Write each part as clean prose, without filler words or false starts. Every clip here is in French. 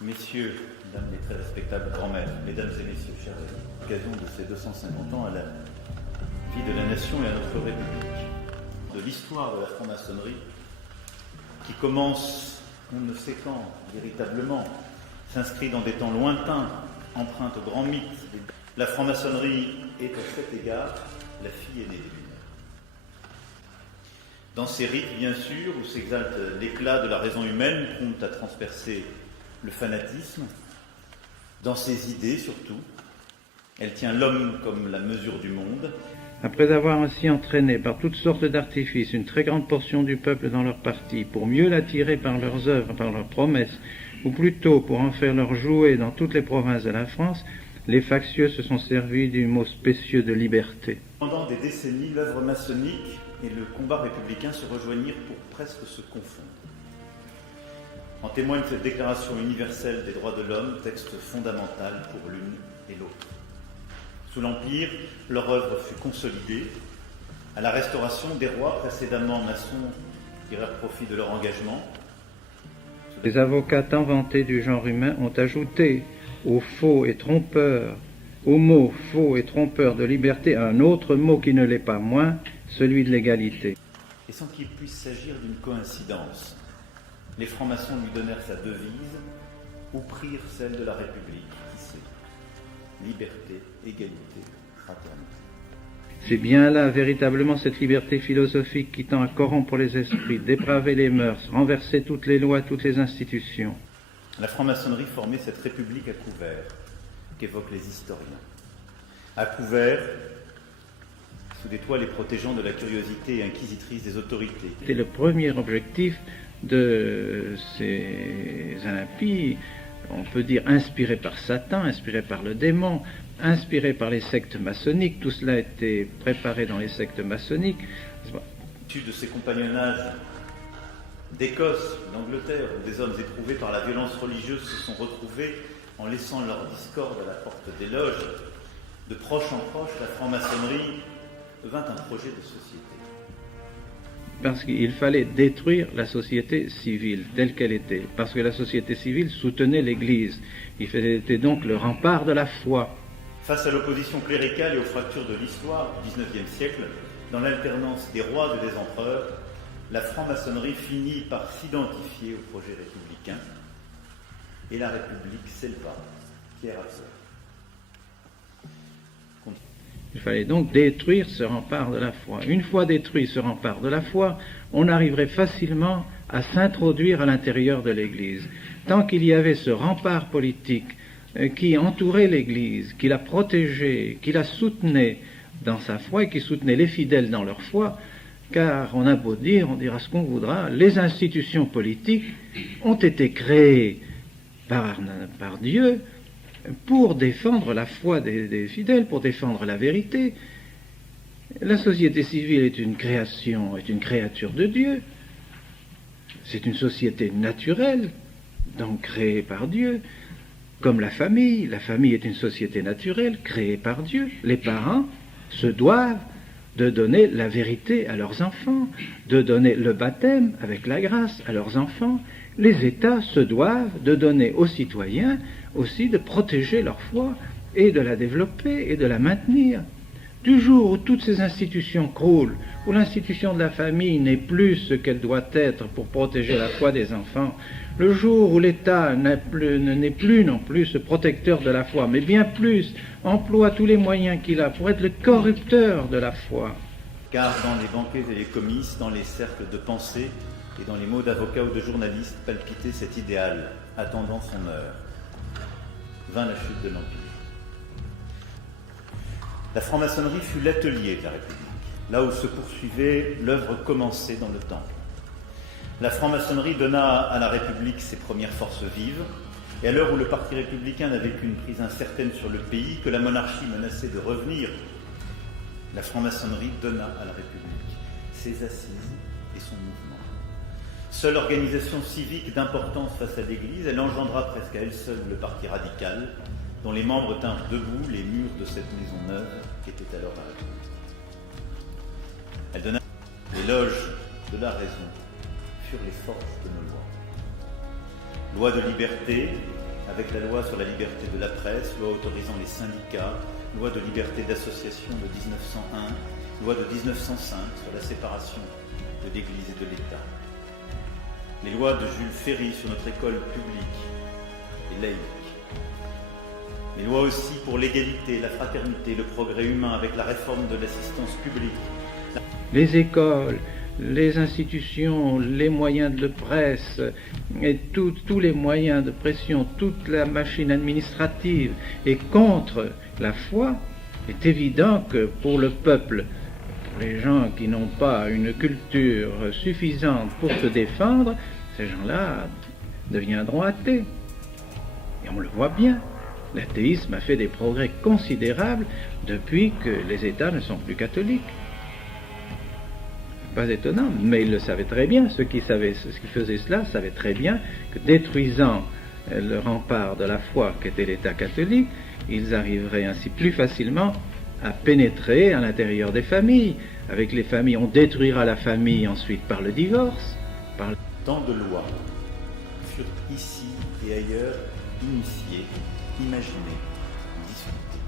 Messieurs, mesdames les très respectables grands-mères, mesdames et messieurs, chers amis, à l'occasion de ces 250 ans à la vie de la nation et à notre République, de l'histoire de la franc-maçonnerie, qui commence, on ne sait quand, véritablement, s'inscrit dans des temps lointains, emprunte au grand mythe. La franc-maçonnerie est à cet égard la fille aînée des Lumières. Dans ces rites, bien sûr, où s'exalte l'éclat de la raison humaine, prompte à transpercer le fanatisme, dans ses idées surtout, elle tient l'homme comme la mesure du monde. Après avoir ainsi entraîné par toutes sortes d'artifices une très grande portion du peuple dans leur parti, pour mieux l'attirer par leurs œuvres, par leurs promesses, ou plutôt pour en faire leur jouet dans toutes les provinces de la France, les factieux se sont servis du mot spécieux de liberté. Pendant des décennies, l'œuvre maçonnique et le combat républicain se rejoignirent pour presque se confondre. En témoigne cette Déclaration universelle des droits de l'homme, texte fondamental pour l'une et l'autre. Sous l'Empire, leur œuvre fut consolidée. À la Restauration, des rois précédemment maçons tirèrent profit de leur engagement. Les avocats tant vantés du genre humain ont ajouté au faux et trompeur, au mot faux et trompeur de liberté, un autre mot qui ne l'est pas moins, celui de l'égalité. Et sans qu'il puisse s'agir d'une coïncidence, les francs-maçons lui donnèrent sa devise ou prirent celle de la République, qui sait, liberté, égalité, fraternité. C'est bien là véritablement cette liberté philosophique qui tend à corrompre les esprits, dépraver les mœurs, renverser toutes les lois, toutes les institutions. La franc-maçonnerie formait cette République à couvert, qu'évoquent les historiens. À couvert, sous des toits les protégeant de la curiosité inquisitrice des autorités. C'était le premier objectif de ces impies, on peut dire inspirés par Satan, inspirés par le démon, inspirés par les sectes maçonniques. Tout cela a été préparé dans les sectes maçonniques. Issus de ces compagnonnages d'Écosse, d'Angleterre, où des hommes éprouvés par la violence religieuse se sont retrouvés en laissant leur discorde à la porte des loges, de proche en proche, la franc-maçonnerie devint un projet de société. Parce qu'il fallait détruire la société civile telle qu'elle était, parce que la société civile soutenait l'Église. Il était donc le rempart de la foi. Face à l'opposition cléricale et aux fractures de l'histoire du XIXe siècle, dans l'alternance des rois et des empereurs, la franc-maçonnerie finit par s'identifier au projet républicain, et la République s'éleva, pierre à pierre. Il fallait donc détruire ce rempart de la foi. Une fois détruit ce rempart de la foi, on arriverait facilement à s'introduire à l'intérieur de l'Église. Tant qu'il y avait ce rempart politique qui entourait l'Église, qui la protégeait, qui la soutenait dans sa foi et qui soutenait les fidèles dans leur foi, car on a beau dire, on dira ce qu'on voudra, les institutions politiques ont été créées par Dieu pour défendre la foi des fidèles, pour défendre la vérité. La société civile est une création, est une créature de Dieu. C'est une société naturelle, donc créée par Dieu. Comme la famille est une société naturelle, créée par Dieu. Les parents se doivent de donner la vérité à leurs enfants, de donner le baptême avec la grâce à leurs enfants. Les États se doivent de donner aux citoyens aussi de protéger leur foi et de la développer et de la maintenir. Du jour où toutes ces institutions croulent, où l'institution de la famille n'est plus ce qu'elle doit être pour protéger la foi des enfants, le jour où l'État n'est plus non plus ce protecteur de la foi, mais bien plus emploie tous les moyens qu'il a pour être le corrupteur de la foi. Car dans les banquets et les comices, dans les cercles de pensée et dans les mots d'avocats ou de journalistes palpitait cet idéal, attendant son heure. Vint la chute de l'Empire. La franc-maçonnerie fut l'atelier de la République, là où se poursuivait l'œuvre commencée dans le Temple. La franc-maçonnerie donna à la République ses premières forces vives, et à l'heure où le parti républicain n'avait qu'une prise incertaine sur le pays, que la monarchie menaçait de revenir, la franc-maçonnerie donna à la République ses assises et son mouvement. Seule organisation civique d'importance face à l'Église, elle engendra presque à elle seule le parti radical, dont les membres tinrent debout les murs de cette maison neuve qui était alors la République. Elle donna les loges de la raison furent les forces de nos lois. Loi de liberté, avec la loi sur la liberté de la presse, loi autorisant les syndicats, loi de liberté d'association de 1901, loi de 1905 sur la séparation de l'Église et de l'État. Les lois de Jules Ferry sur notre école publique et laïque. Les lois aussi pour l'égalité, la fraternité, le progrès humain avec la réforme de l'assistance publique. Les écoles, les institutions, les moyens de presse et tous les moyens de pression, toute la machine administrative est contre la foi, est évident que pour le peuple, pour les gens qui n'ont pas une culture suffisante pour se défendre, ces gens-là deviendront athées. Et on le voit bien. L'athéisme a fait des progrès considérables depuis que les États ne sont plus catholiques. Pas étonnant, mais ils le savaient très bien. Ceux qui faisaient cela savaient très bien que détruisant le rempart de la foi qu'était l'État catholique, ils arriveraient ainsi plus facilement à pénétrer à l'intérieur des familles. Avec les familles, on détruira la famille ensuite par le divorce. Tant de lois furent ici et ailleurs initiées, imaginées, discutées.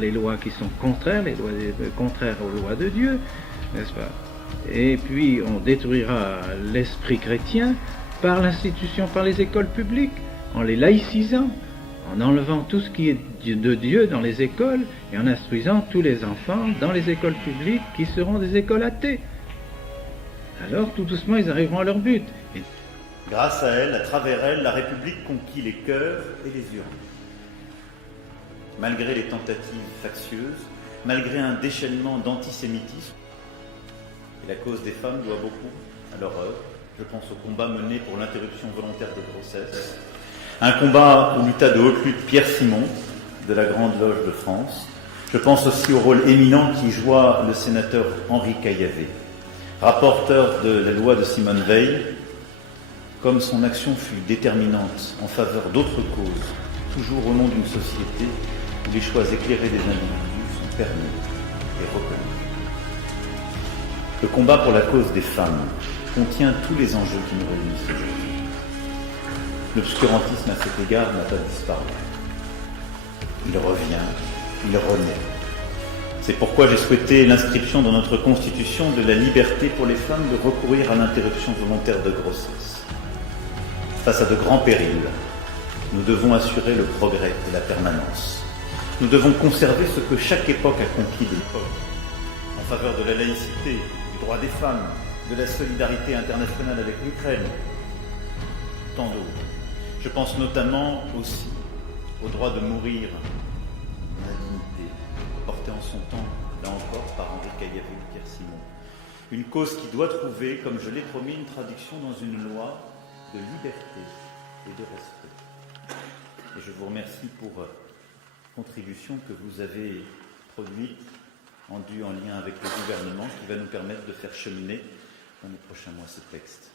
Les lois qui sont contraires, les lois contraires aux lois de Dieu, n'est-ce pas? Et puis on détruira l'esprit chrétien par l'institution, par les écoles publiques, en les laïcisant, en enlevant tout ce qui est de Dieu dans les écoles et en instruisant tous les enfants dans les écoles publiques qui seront des écoles athées. Alors tout doucement ils arriveront à leur but. Et grâce à elle, à travers elle, la République conquit les cœurs et les urnes. Malgré les tentatives factieuses, malgré un déchaînement d'antisémitisme, et la cause des femmes doit beaucoup à leur œuvre. Je pense au combat mené pour l'interruption volontaire de grossesse, un combat où lutta de haute lutte Pierre Simon, de la Grande Loge de France. Je pense aussi au rôle éminent qu'y joua le sénateur Henri Caillavet, rapporteur de la loi de Simone Veil. Comme son action fut déterminante en faveur d'autres causes, toujours au nom d'une société où les choix éclairés des individus sont permis et reconnus. Le combat pour la cause des femmes contient tous les enjeux qui nous réunissent aujourd'hui. L'obscurantisme à cet égard n'a pas disparu. Il revient, il renaît. C'est pourquoi j'ai souhaité l'inscription dans notre Constitution de la liberté pour les femmes de recourir à l'interruption volontaire de grossesse. Face à de grands périls, nous devons assurer le progrès et la permanence. Nous devons conserver ce que chaque époque a conquis de l'époque, en faveur de la laïcité, du droit des femmes, de la solidarité internationale avec l'Ukraine, tant d'autres. Je pense notamment aussi au droit de mourir dans la dignité, porté en son temps, là encore, par Henri Caillavet et Pierre Simon. Une cause qui doit trouver, comme je l'ai promis, une traduction dans une loi de liberté et de respect. Et je vous remercie pour la contribution que vous avez produite, rendue en lien avec le gouvernement, qui va nous permettre de faire cheminer dans les prochains mois ce texte.